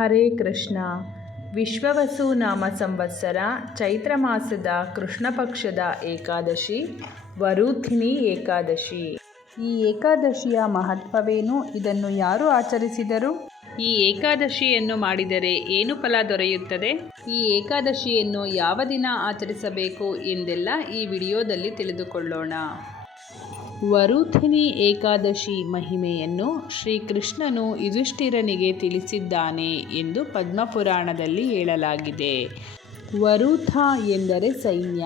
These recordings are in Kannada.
ಹರೇ ಕೃಷ್ಣ. ವಿಶ್ವವಸು ನಾಮ ಸಂವತ್ಸರ ಚೈತ್ರ ಮಾಸದ ಕೃಷ್ಣ ಪಕ್ಷದ ಏಕಾದಶಿ ವರುಥಿನಿ ಏಕಾದಶಿ. ಈ ಏಕಾದಶಿಯ ಮಹತ್ವವೇನು? ಇದನ್ನು ಯಾರು ಆಚರಿಸಿದರು? ಈ ಏಕಾದಶಿಯನ್ನು ಮಾಡಿದರೆ ಏನು ಫಲ ದೊರೆಯುತ್ತದೆ? ಈ ಏಕಾದಶಿಯನ್ನು ಯಾವ ದಿನ ಆಚರಿಸಬೇಕು ಎಂದೆಲ್ಲ ಈ ವಿಡಿಯೋದಲ್ಲಿ ತಿಳಿದುಕೊಳ್ಳೋಣ. ವರುಥಿನಿ ಏಕಾದಶಿ ಮಹಿಮೆಯನ್ನು ಶ್ರೀಕೃಷ್ಣನು ಯುಧಿಷ್ಠಿರನಿಗೆ ತಿಳಿಸಿದ್ದಾನೆ ಎಂದು ಪದ್ಮಪುರಾಣದಲ್ಲಿ ಹೇಳಲಾಗಿದೆ. ವರುಥ ಎಂದರೆ ಸೈನ್ಯ.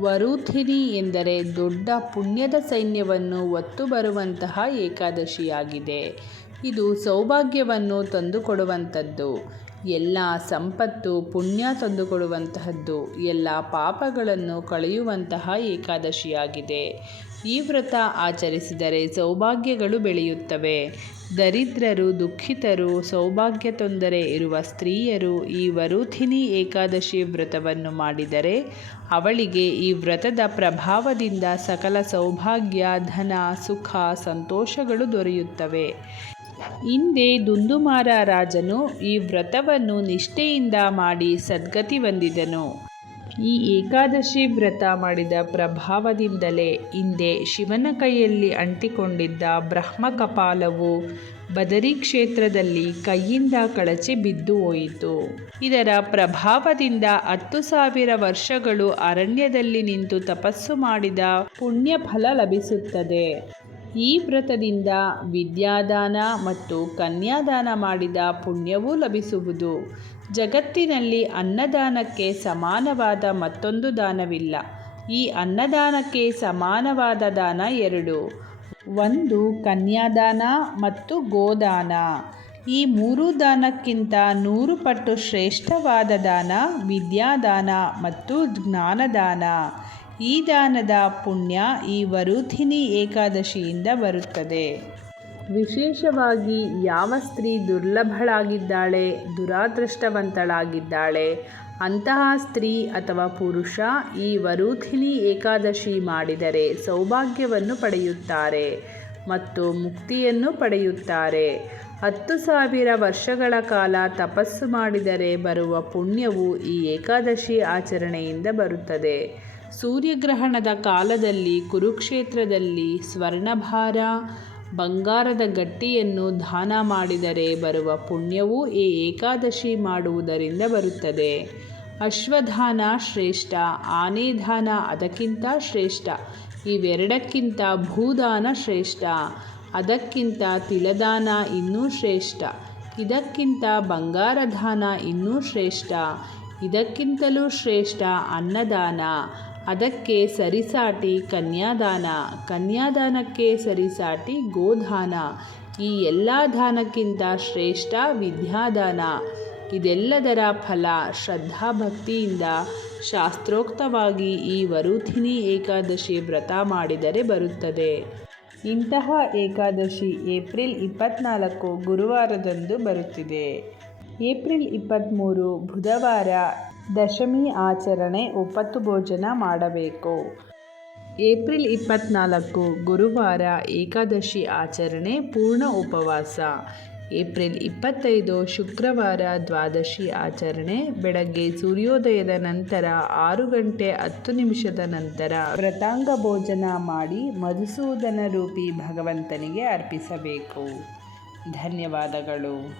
ವರುಥಿನಿ ಎಂದರೆ ದೊಡ್ಡ ಪುಣ್ಯದ ಸೈನ್ಯವನ್ನು ಒತ್ತು ಬರುವಂತಹ ಏಕಾದಶಿಯಾಗಿದೆ. ಇದು ಸೌಭಾಗ್ಯವನ್ನು ತಂದುಕೊಡುವಂಥದ್ದು. ಎಲ್ಲ ಸಂಪತ್ತು ಪುಣ್ಯ ತಂದುಕೊಡುವಂತಹದ್ದು. ಎಲ್ಲ ಪಾಪಗಳನ್ನು ಕಳೆಯುವಂತಹ ಏಕಾದಶಿಯಾಗಿದೆ. ಈ ವ್ರತ ಆಚರಿಸಿದರೆ ಸೌಭಾಗ್ಯಗಳು ಬೆಳೆಯುತ್ತವೆ. ದರಿದ್ರರು, ದುಃಖಿತರು, ಸೌಭಾಗ್ಯ ತೊಂದರೆ ಇರುವ ಸ್ತ್ರೀಯರು ಈ ವರುಥಿನಿ ಏಕಾದಶಿ ವ್ರತವನ್ನು ಮಾಡಿದರೆ ಅವಳಿಗೆ ಈ ವ್ರತದ ಪ್ರಭಾವದಿಂದ ಸಕಲ ಸೌಭಾಗ್ಯ, ಧನ, ಸುಖ, ಸಂತೋಷಗಳು ದೊರೆಯುತ್ತವೆ. ಹಿಂದೆ ದುಂದುಮಾರ ರಾಜನು ಈ ವ್ರತವನ್ನು ನಿಷ್ಠೆಯಿಂದ ಮಾಡಿ ಸದ್ಗತಿ ಹೊಂದಿದನು. ಈ ಏಕಾದಶಿ ವ್ರತ ಮಾಡಿದ ಪ್ರಭಾವದಿಂದಲೇ ಹಿಂದೆ ಶಿವನ ಕೈಯಲ್ಲಿ ಅಂಟಿಕೊಂಡಿದ್ದ ಬ್ರಹ್ಮ ಕಪಾಲವು ಬದರಿ ಕ್ಷೇತ್ರದಲ್ಲಿ ಕೈಯಿಂದ ಕಳಚಿ ಬಿದ್ದು ಹೋಯಿತು. ಇದರ ಪ್ರಭಾವದಿಂದ ಹತ್ತು ಸಾವಿರ ವರ್ಷಗಳು ಅರಣ್ಯದಲ್ಲಿ ನಿಂತು ತಪಸ್ಸು ಮಾಡಿದ ಪುಣ್ಯ ಫಲ ಲಭಿಸುತ್ತದೆ. ಈ ವ್ರತದಿಂದ ವಿದ್ಯಾದಾನ ಮತ್ತು ಕನ್ಯಾದಾನ ಮಾಡಿದ ಪುಣ್ಯವೂ ಲಭಿಸುವುದು. ಜಗತ್ತಿನಲ್ಲಿ ಅನ್ನದಾನಕ್ಕೆ ಸಮಾನವಾದ ಮತ್ತೊಂದು ದಾನವಿಲ್ಲ. ಈ ಅನ್ನದಾನಕ್ಕೆ ಸಮಾನವಾದ ದಾನ ಎರಡು. ಒಂದು ಕನ್ಯಾದಾನ ಮತ್ತು ಗೋದಾನ. ಈ ಮೂರು ದಾನಕ್ಕಿಂತ ನೂರು ಪಟ್ಟು ಶ್ರೇಷ್ಠವಾದ ದಾನ ವಿದ್ಯಾದಾನ ಮತ್ತು ಜ್ಞಾನದಾನ. ಈ ದಾನದ ಪುಣ್ಯ ಈ ವರುಥಿನಿ ಏಕಾದಶಿಯಿಂದ ಬರುತ್ತದೆ. ವಿಶೇಷವಾಗಿ ಯಾವ ಸ್ತ್ರೀ ದುರ್ಲಭಳಾಗಿದ್ದಾಳೆ, ದುರಾದೃಷ್ಟವಂತಳಾಗಿದ್ದಾಳೆ, ಅಂತಹ ಸ್ತ್ರೀ ಅಥವಾ ಪುರುಷ ಈ ವರುಥಿನಿ ಏಕಾದಶಿ ಮಾಡಿದರೆ ಸೌಭಾಗ್ಯವನ್ನು ಪಡೆಯುತ್ತಾರೆ ಮತ್ತು ಮುಕ್ತಿಯನ್ನು ಪಡೆಯುತ್ತಾರೆ. ಹತ್ತು ಸಾವಿರ ವರ್ಷಗಳ ಕಾಲ ತಪಸ್ಸು ಮಾಡಿದರೆ ಬರುವ ಪುಣ್ಯವು ಈ ಏಕಾದಶಿ ಆಚರಣೆಯಿಂದ ಬರುತ್ತದೆ. ಸೂರ್ಯಗ್ರಹಣದ ಕಾಲದಲ್ಲಿ, ಕುರುಕ್ಷೇತ್ರದಲ್ಲಿ ಸ್ವರ್ಣಭಾರ, ಬಂಗಾರದ ಗಟ್ಟಿಯನ್ನು ದಾನ ಮಾಡಿದರೆ ಬರುವ ಪುಣ್ಯವು ಈ ಏಕಾದಶಿ ಮಾಡುವುದರಿಂದ ಬರುತ್ತದೆ. ಅಶ್ವಧಾನ ಶ್ರೇಷ್ಠ ಆನೆದಾನ ಅದಕ್ಕಿಂತ ಶ್ರೇಷ್ಠ, ಇವೆರಡಕ್ಕಿಂತ ಭೂದಾನ ಶ್ರೇಷ್ಠ, ಅದಕ್ಕಿಂತ ತಿಲದಾನ ಇನ್ನೂ ಶ್ರೇಷ್ಠ, ಇದಕ್ಕಿಂತ ಬಂಗಾರ ದಾನ ಇನ್ನೂ ಶ್ರೇಷ್ಠ, ಇದಕ್ಕಿಂತಲೂ ಶ್ರೇಷ್ಠ ಅನ್ನದಾನ ಅದಕ್ಕೆ ಸರಿಸಾಟಿ ಕನ್ಯಾದಾನ. ಕನ್ಯಾದಾನಕ್ಕೆ ಸರಿಸಾಟಿ ಗೋಧಾನ ಈ ಎಲ್ಲ ದಾನಕ್ಕಿಂತ ಶ್ರೇಷ್ಠ ವಿದ್ಯಾದಾನ. ಇದೆಲ್ಲದರ ಫಲ ಶ್ರದ್ಧಾಭಕ್ತಿಯಿಂದ ಶಾಸ್ತ್ರೋಕ್ತವಾಗಿ ಈ ವರುಥಿನಿ ಏಕಾದಶಿ ವ್ರತ ಮಾಡಿದರೆ ಬರುತ್ತದೆ. ಇಂತಹ ಏಕಾದಶಿ ಏಪ್ರಿಲ್ ಇಪ್ಪತ್ತ್ನಾಲ್ಕು ಗುರುವಾರದಂದು ಬರುತ್ತಿದೆ. ಏಪ್ರಿಲ್ ಇಪ್ಪತ್ತ್ಮೂರು ಬುಧವಾರ ದಶಮಿ ಆಚರಣೆ ಒಪ್ಪತ್ತು ಭೋಜನ ಮಾಡಬೇಕು. ಏಪ್ರಿಲ್ ಇಪ್ಪತ್ತ್ನಾಲ್ಕು ಗುರುವಾರ ಏಕಾದಶಿ ಆಚರಣೆ ಪೂರ್ಣ ಉಪವಾಸ. ಏಪ್ರಿಲ್ ಇಪ್ಪತ್ತೈದು, ಶುಕ್ರವಾರ ದ್ವಾದಶಿ ಆಚರಣೆ, ಬೆಳಗ್ಗೆ ಸೂರ್ಯೋದಯದ ನಂತರ ಆರು ಗಂಟೆ ಹತ್ತು ನಿಮಿಷದ ನಂತರ ವ್ರತಾಂಗ ಭೋಜನ ಮಾಡಿ ಮಧುಸೂದನ ರೂಪಿ ಭಗವಂತನಿಗೆ ಅರ್ಪಿಸಬೇಕು. ಧನ್ಯವಾದಗಳು.